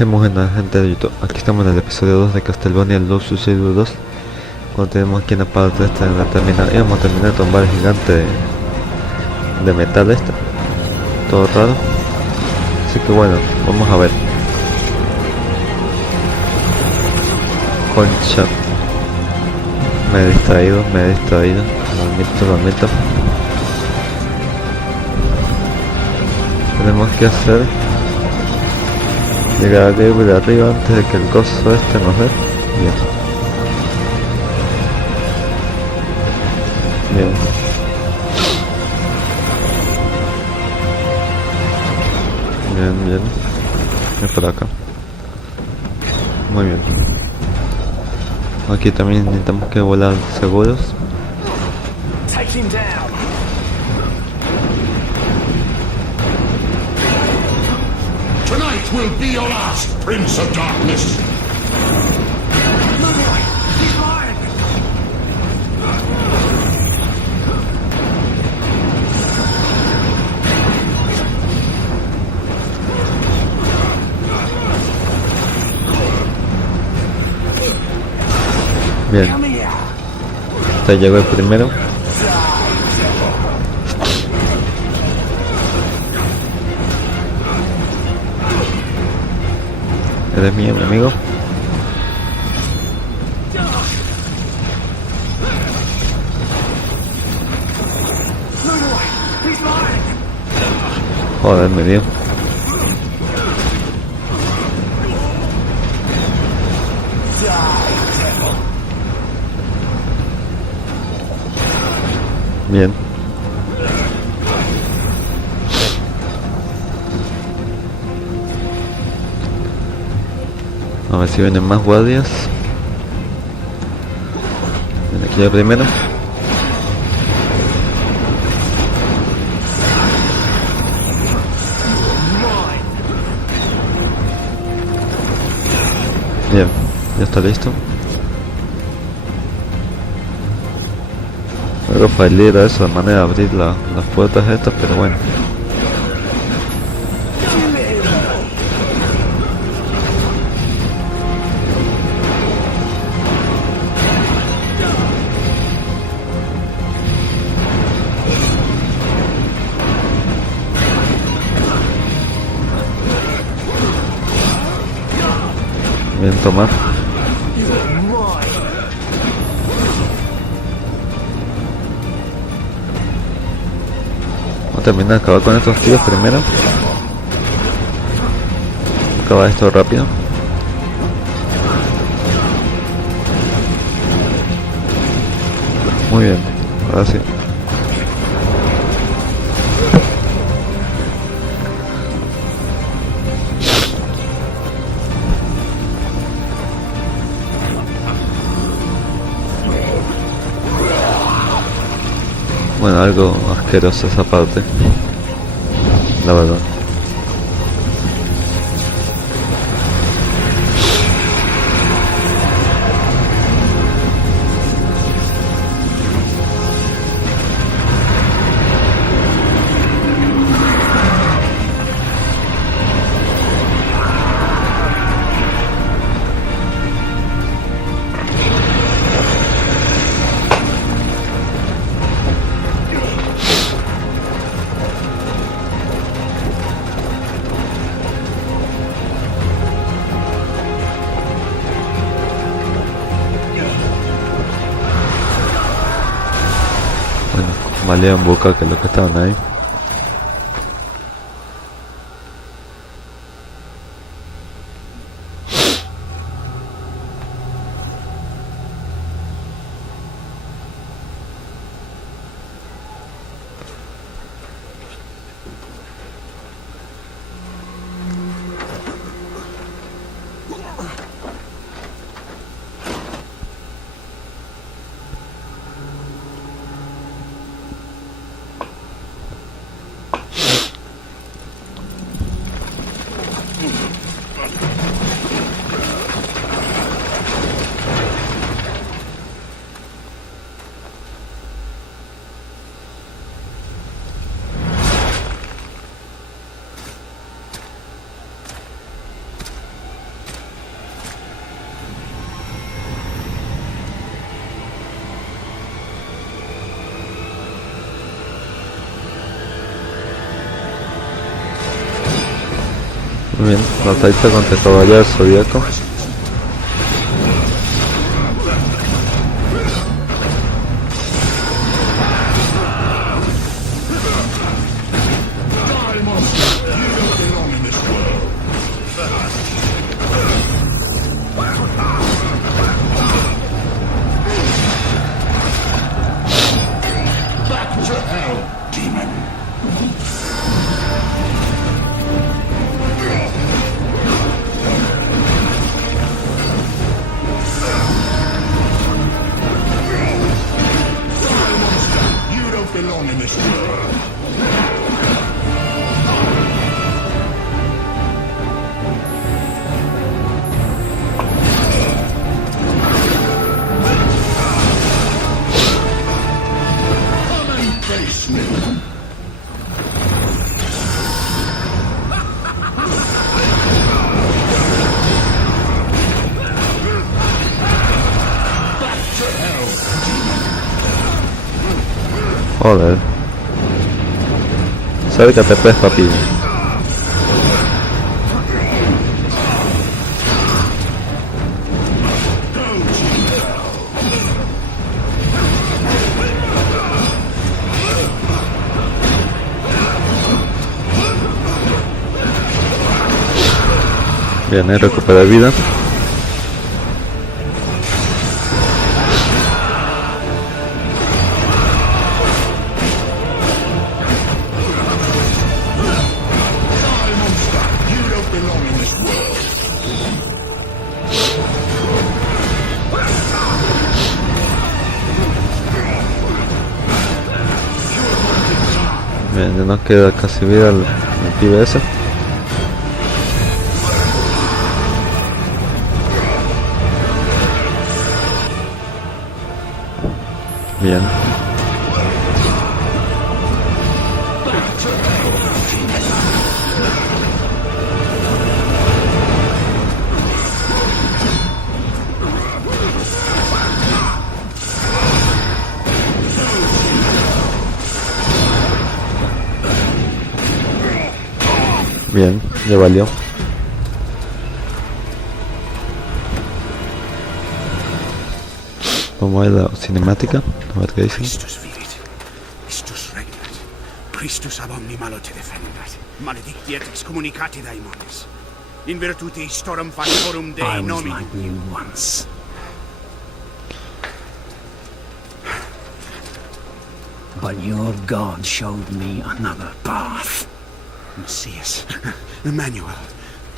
Hemos en la gente de YouTube. Aquí estamos en el episodio 2 de Castlevania Lords 2. Cuando tenemos aquí en la parte esta en la terminal. Íbamos a terminar de tomar el gigante de metal esta. Todo raro. Así que bueno, vamos a ver. Concha. Me he distraído. Lo admito. Tenemos que hacer llegar al libro de arriba antes de que el coso este nos dé. Bien. Es por acá. Muy bien. Aquí también necesitamos que volar seguros. Tonight will be your last, Prince of Darkness. Bien. Te llegó el primero. Eres mi enemigo. Joder, me dio. Bien. A ver si vienen más guardias. Ven aquí el primero. Bien, ya está listo. Luego fallida esa manera de abrir las puertas estas, pero bueno. Bien, toma. Vamos a terminar de acabar con estos tíos primero. Acaba esto rápido. Muy bien, ahora sí. Bueno, algo asqueroso esa parte, la verdad. Valía en boca que los que estaban ahí. Muy bien, batallita contra el caballero zodíaco. Joder. Acércate pues, papi. Bien, recupera vida. Bien, ya nos queda casi vida el pibe ese. Bien. Bien, ya valió. Vamos a ver la cinemática, a ver qué dice. Christus vivit, Christus regnat, Christus ab omni malo te defendat, maledictiet excommunicati daemones, in virtute storum factorum Dei nomini. I was like you once. But your God showed me another path. Messias, Emmanuel,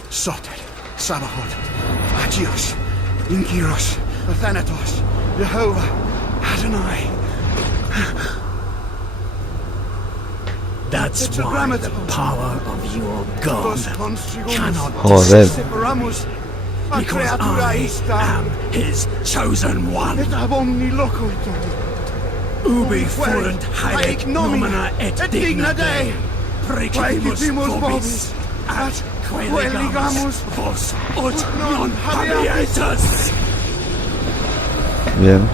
Soter, Sabaoth, Agios, Inkiros, Athanatos, Jehovah, Adonai. That's why the power of your God cannot Joder. because I am his chosen one. Ubi fuerunt haec nomina et digna Dei, praecipimus vobis, atque legamus vos ut non habietas. Bien.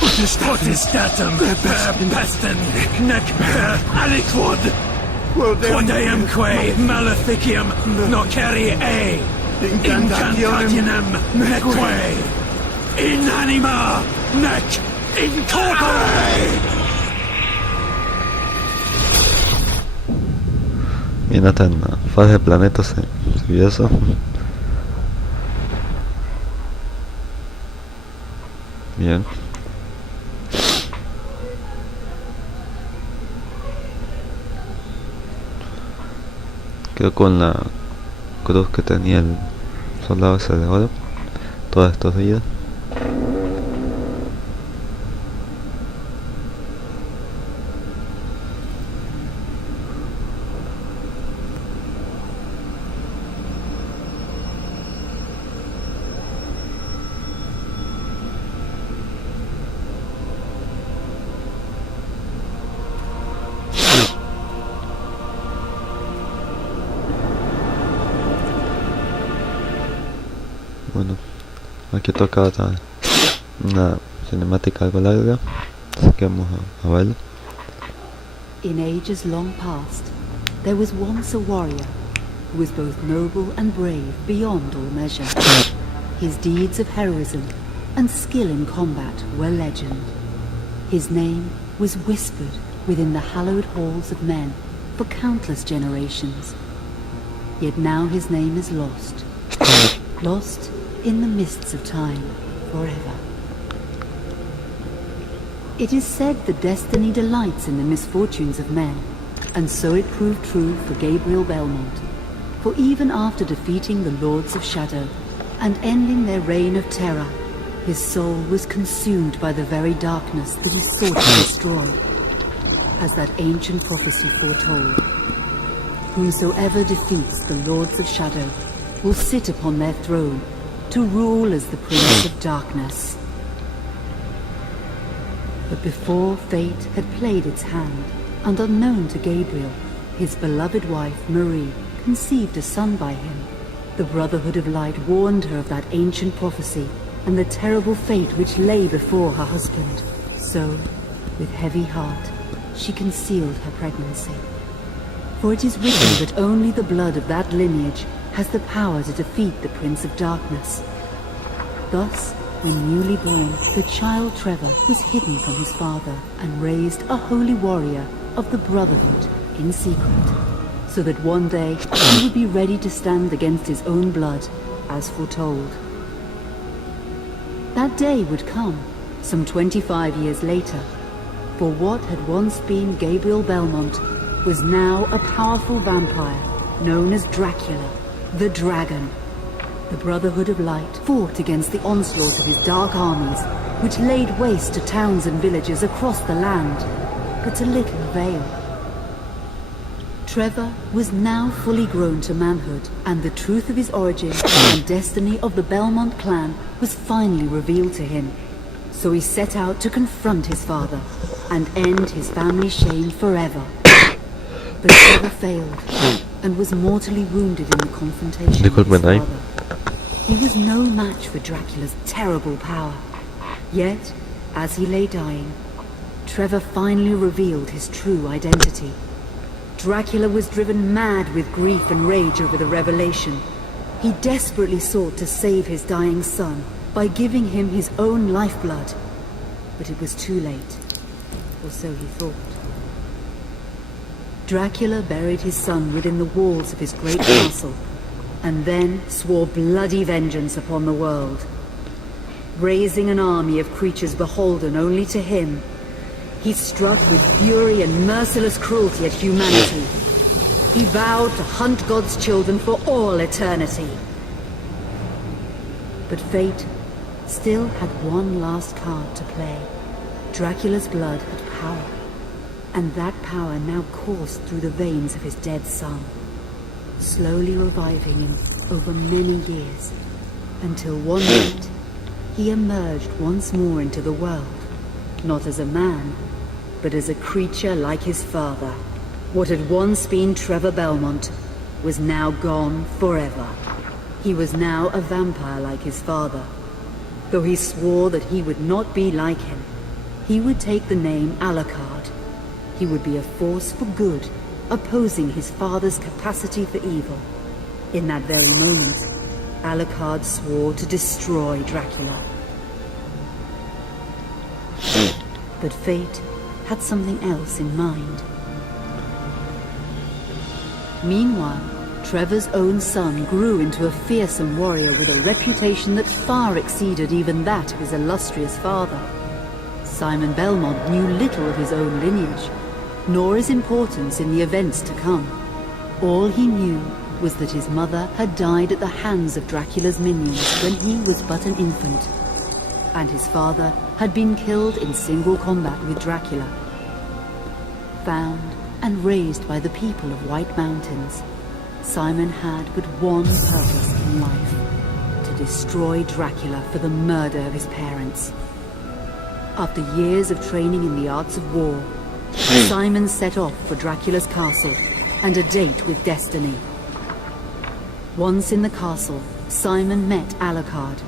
Potestatem per pestem, nec per aliquod, quod eamque maleficium nocere incantationem neque, in anima nec in corpore. Bien, hasta en la fase de planetas se vio eso. Bien. Quedó con la cruz que tenía el soldado ese de oro todos estos días. Bueno, aquí toca otra, una cinemática algo larga, así que vamos a verlo. In ages long past, there was once a warrior who was both noble and brave beyond all measure. His deeds of heroism and skill in combat were legend. His name was whispered within the hallowed halls of men for countless generations. Yet now his name is lost. Lost in the mists of time forever. It is said that destiny delights in the misfortunes of men, and so it proved true for Gabriel Belmont. For even after defeating the Lords of Shadow and ending their reign of terror, his soul was consumed by the very darkness that he sought to destroy, as that ancient prophecy foretold. Whomsoever defeats the Lords of Shadow will sit upon their throne to rule as the Prince of Darkness. But before fate had played its hand, and unknown to Gabriel, his beloved wife Marie conceived a son by him. The Brotherhood of Light warned her of that ancient prophecy and the terrible fate which lay before her husband. So, with heavy heart, she concealed her pregnancy. For it is written that only the blood of that lineage has the power to defeat the Prince of Darkness. Thus, when newly born, the child Trevor was hidden from his father and raised a holy warrior of the Brotherhood in secret, so that one day he would be ready to stand against his own blood, as foretold. That day would come, some 25 years later, for what had once been Gabriel Belmont was now a powerful vampire known as Dracula, the Dragon. The Brotherhood of Light fought against the onslaught of his dark armies, which laid waste to towns and villages across the land, but to little avail. Trevor was now fully grown to manhood, and the truth of his origin and destiny of the Belmont clan was finally revealed to him. So he set out to confront his father and end his family's shame forever. But Trevor failed and was mortally wounded in the confrontation with his father. He was no match for Dracula's terrible power. Yet, as he lay dying, Trevor finally revealed his true identity. Dracula was driven mad with grief and rage over the revelation. He desperately sought to save his dying son by giving him his own lifeblood. But it was too late, or so he thought. Dracula buried his son within the walls of his great castle, and then swore bloody vengeance upon the world. Raising an army of creatures beholden only to him, he struck with fury and merciless cruelty at humanity. He vowed to hunt God's children for all eternity. But fate still had one last card to play. Dracula's blood had power, and that power now coursed through the veins of his dead son, slowly reviving him over many years, until one night he emerged once more into the world, not as a man, but as a creature like his father. What had once been Trevor Belmont was now gone forever. He was now a vampire like his father. Though he swore that he would not be like him, he would take the name Alucard. He would be a force for good, opposing his father's capacity for evil. In that very moment, Alucard swore to destroy Dracula. But fate had something else in mind. Meanwhile, Trevor's own son grew into a fearsome warrior with a reputation that far exceeded even that of his illustrious father. Simon Belmont knew little of his own lineage, nor his importance in the events to come. All he knew was that his mother had died at the hands of Dracula's minions when he was but an infant, and his father had been killed in single combat with Dracula. Found and raised by the people of White Mountains, Simon had but one purpose in life: to destroy Dracula for the murder of his parents. After years of training in the arts of war, Simon set off for Dracula's castle and a date with destiny. Once in the castle, Simon met Alucard,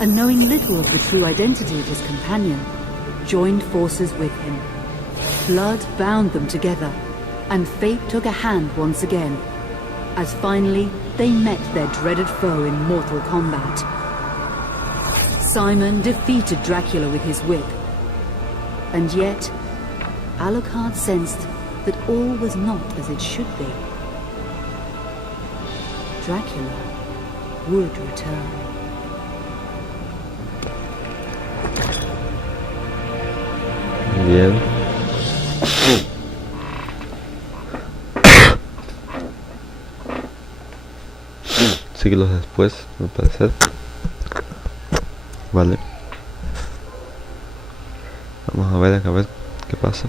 and knowing little of the true identity of his companion, joined forces with him. Blood bound them together, and fate took a hand once again, as finally they met their dreaded foe in mortal combat. Simon defeated Dracula with his whip, and yet Alucard sensed that all was not as it should be. Dracula would return. Bien. Siglos después, al parecer. Vale. Vamos a ver qué pasa.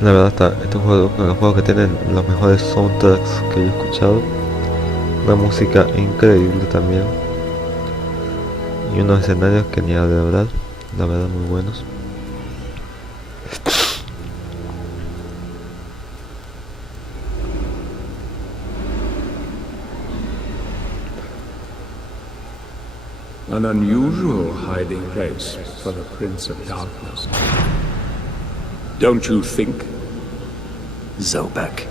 La verdad este juego es uno de los juegos que tienen los mejores soundtracks que yo he escuchado. Una música increíble también. Y unos escenarios que ni de verdad, la verdad muy buenos. An unusual hiding place for the Prince of Darkness. Don't you think? Zobek,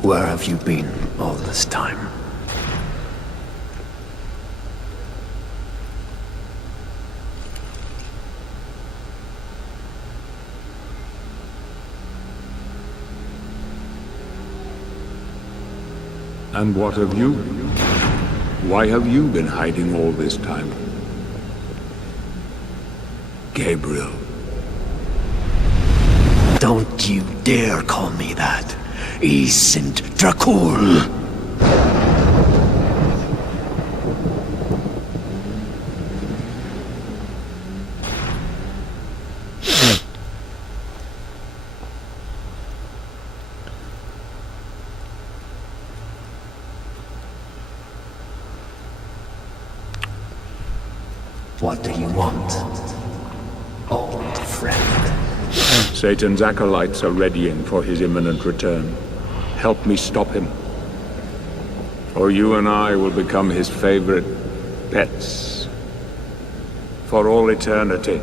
where have you been all this time? And what of you? Why have you been hiding all this time? Gabriel. Don't you dare call me that. I sind Dracula. What do you want, old friend? Satan's acolytes are readying for his imminent return. Help me stop him. Or you and I will become his favorite pets. For all eternity.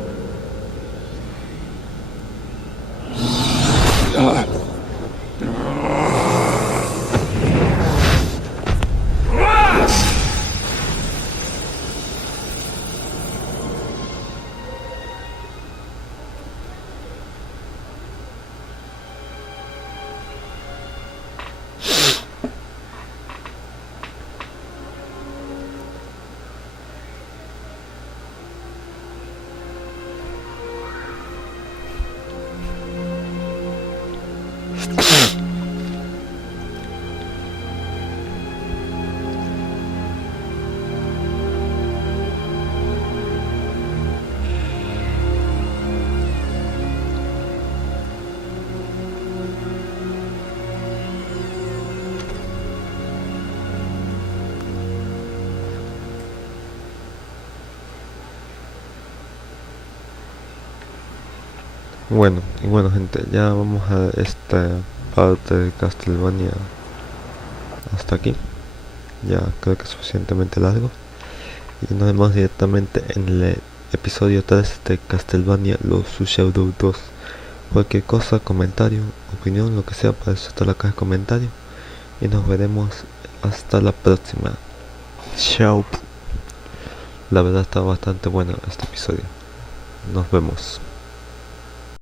Bueno gente, ya vamos a esta parte de Castlevania hasta aquí. Ya creo que es suficientemente largo. Y nos vemos directamente en el episodio 3 de Castlevania Lords. Cualquier cosa, comentario, opinión, lo que sea, para eso está la caja de comentarios. Y nos veremos hasta la próxima. Chao. La verdad está bastante bueno este episodio. Nos vemos.